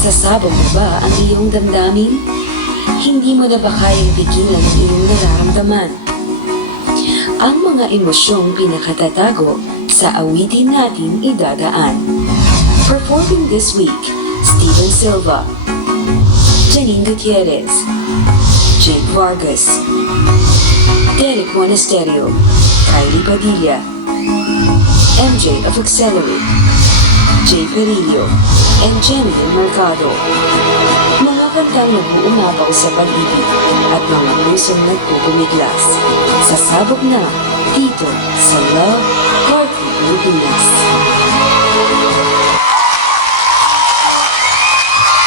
Sasabog mo ba ang iyong damdamin? Hindi mo na ba kayang pigilan ang iyong nararamdaman? Ang mga emosyong pinakatatago sa awitin natin idadaan. Performing this week, Steven Silva, Janine Gutierrez, Jake Vargas, Derek Monasterio, Kylie Padilla, MJ of Accelerate, Jay Perillo, and Jenny Mercado. Mga kantang nag-uumapaw sa pag-ibig at mga pusong nagpupumiglas. Sasabog na dito sa Love Party Pilipinas.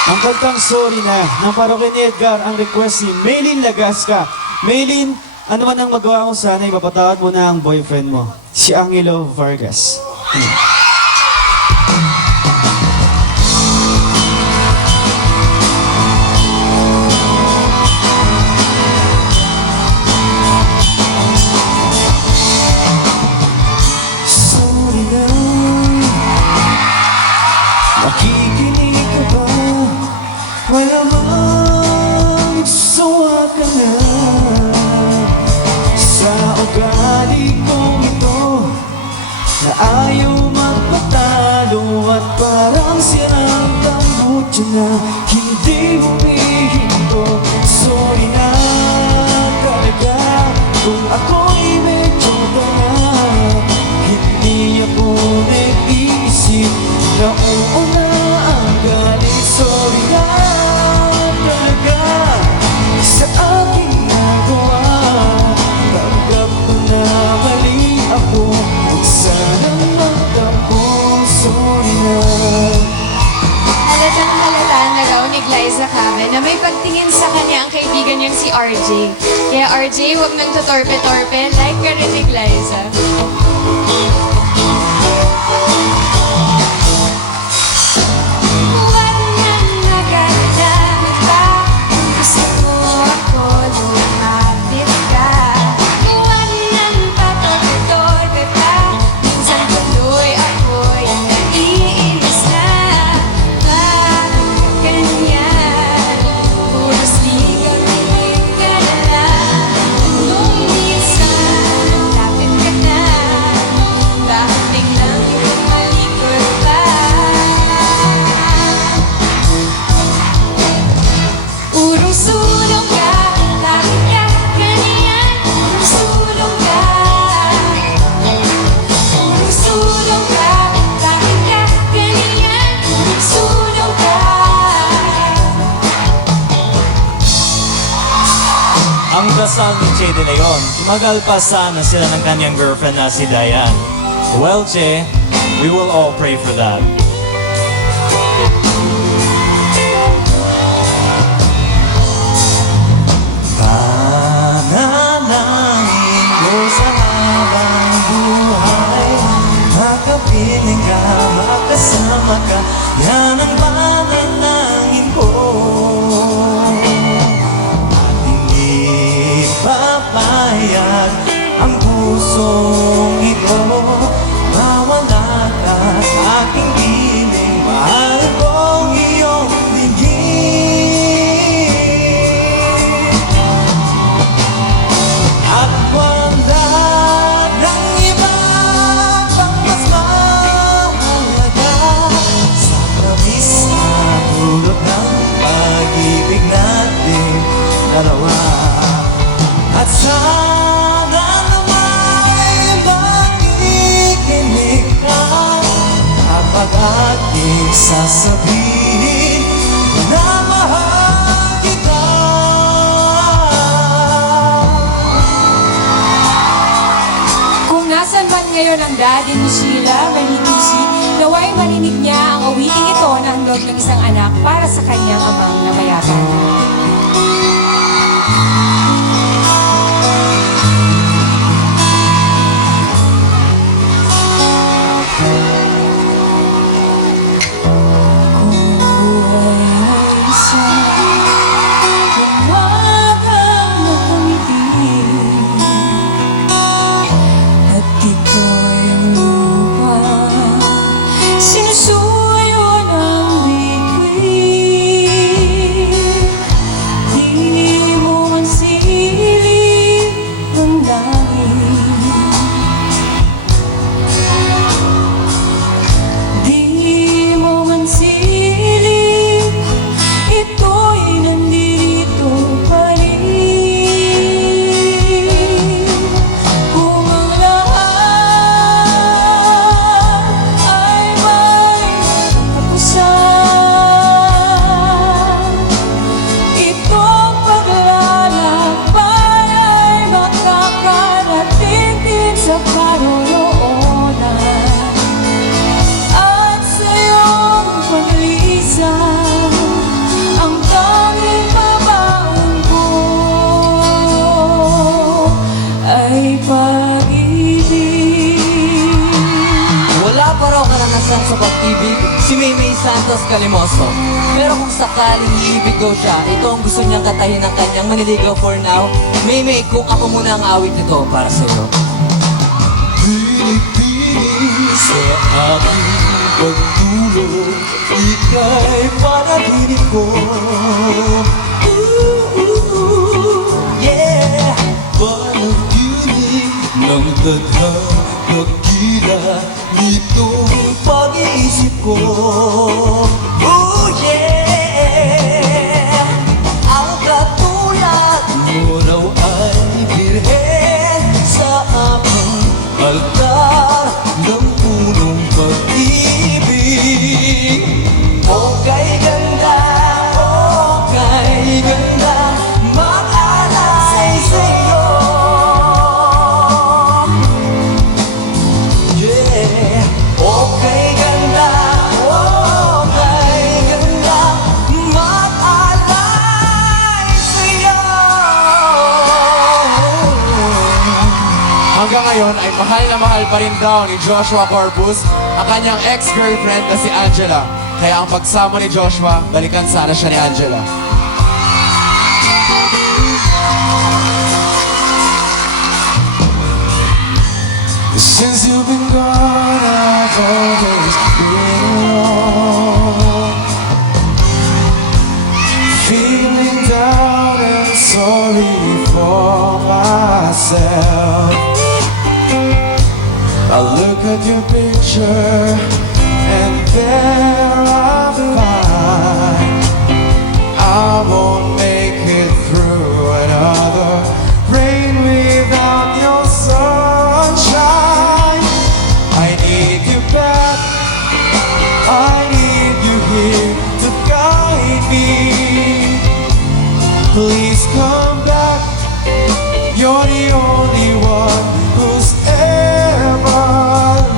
Ang kantang Sorry Na ng Parokya ni Edgar, ang request ni Maylin Lagasca. Maylin, ano man ang magawa mo, sana ipapatawad mo na ang boyfriend mo, si Angelo Vargas. Sorry na, nakikinig ka ba? Malamang sawa ka na sa ugali kong ito, na ayaw magpatalo at parang sirang tambutso na hindi humihinto. Sorry na talaga kung ako'y medyo tanga, hindi ako nag-iisip na uuna ang galit. Sorry na talaga sa aking nagawa, tanggap ko na mali ako, huwag sanang magtampo. Sorry na. Halatang halata na raw ni Glyza Cabe na may pagtingin sa kanya ang kaibigan niyang si RJ. Kaya RJ, huwag nang tutorpe-torpe, like ka rin ni Glyza. Huwag nang maganda pa, kung gusto mo ako, lumapit ka. Huwag nang patorpe-torpe pa, minsan tuloy ako'y naiinis na. Bakit ganyan? Puros ligaw-ligaw ka na lang. Nung minsan, lapit ka na, bakit biglang tumalikod pa? Urong sulong ka, bakit ka ganyan? Urong sulong ka. Urong sulong ka, bakit ka ganyan? Urong sulong ka. Ang dasal ni Che De Leon, tumagal pa sana sila ng kanyang girlfriend na si Diane. Well, Che, we will all pray for that. Panalangin ko sa habang buhay, makapiling ka, makasama ka, yan ang panalangin ko. At hindi papayag ang pusong ito, mawala ka sa aking piling, mahal kong iyong ligid. At wala ng iba pang mas mahalaga sa tamis na tulog ng pag-ibig natin dalawa. At sana naman makikinig ka kapag aking sasabihin na mahal kita. Kung nasan man ngayon ang daddy ni Sheila, Manitusi, naway marinig niya ang awiting ito na handog ng isang anak para sa kanyang amang namayatan. Sinusuyo ng bituin. pag-ibig, si Maymay Santos Calimoso. Pero kung sakaling iibig ko siya, ito ang gusto niyang katahin ng kanyang maniligaw for now. Maymay, kung ako muna ang awit nito para sa'yo. Pinipinig sa aking pagtulog, ika'y panaginip ko. Yeah! Panaginip ng tadhana, nitong pag-iisip ko. Oh yeah! Ang katulad mo raw ay birhen sa aming altar ng punong pag-ibig. Okay ganda, mag-alay sa'yo. Yeah, okay ganda, mag-alay sa'yo. Hanggang ngayon ay mahal pa rin daw ni Joshua Corpus ang kanyang ex-girlfriend na si Angela. Kaya ang pagsama ni Joshua, balikan sana siya ni Angela. Since you've been gone, I've always been alone, feeling down and sorry for myself. I look at your picture and there I find I won't make it through another rain without your sunshine. I need you back, I need you here to guide me. Please come back, you're the only one who's ever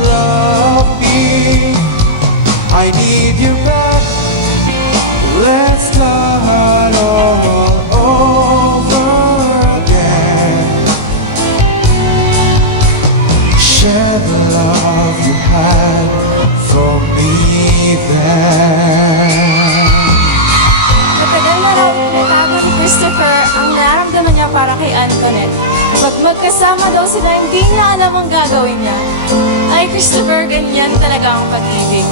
loved me. I need you back, let's start all over again. Share the love you had for me then. Matagal na raw tinatago ni Christopher ang nararamdaman niya para kay Antoinette. Pag magkasama daw sila, hindi niya alam ang gagawin niya. Ay, Christopher, ganyan talaga ang pag-ibig.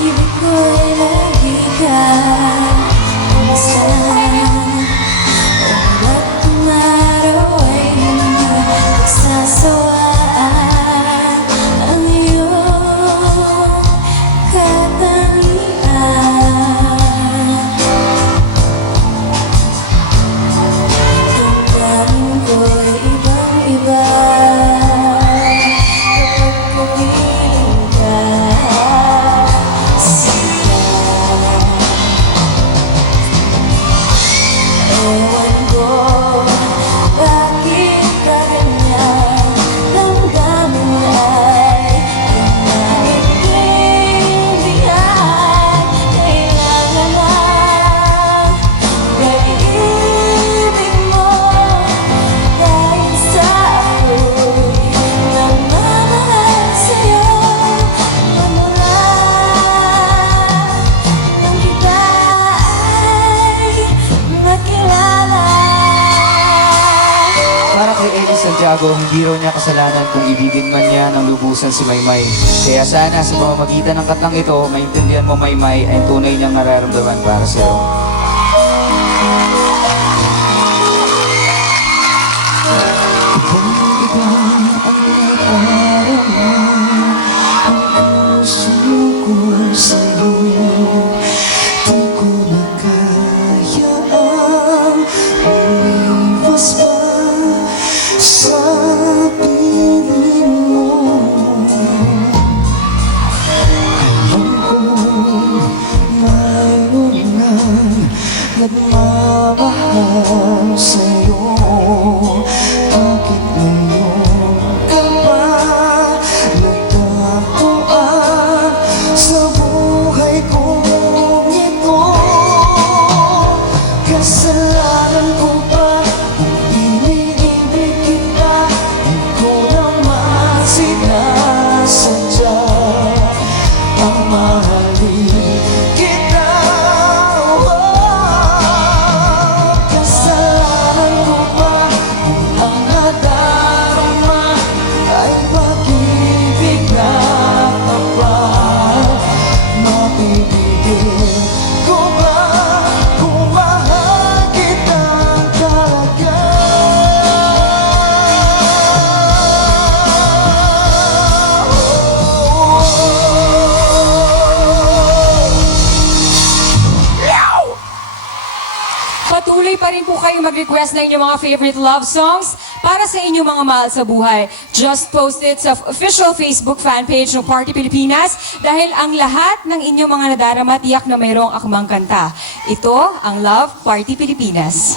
Ibig ko'y lagi ka umasan. At tumaraw ay nagsasawaan ang iyong katangian. Damdamin ko'y ibang-iba kapag kumiling ka sa ewan ko bakit ka ganyan. Damdamin ay pinaibigyan. Kailangan lang kaibig mo dahil sa ako'y nagmamahal sa'yo. Pamula nang kita ay makilala. Para kay Eli Santiago, hindi raw niya kasalanan kung ibigin man niya ng lubusan si Maymay. Kaya sana sa pamamagitan ng katang ito, maintindihan mo Maymay ay tunay niyang nararamdaman para sa iyo. Mayroon ng pa rin po kayo mag-request ng inyong mga favorite love songs para sa inyong mga mahal sa buhay. Just post it sa official Facebook fan page ng Party Pilipinas dahil ang lahat ng inyong mga nadarama tiyak na mayroong akmang kanta. Ito ang Love Party Pilipinas.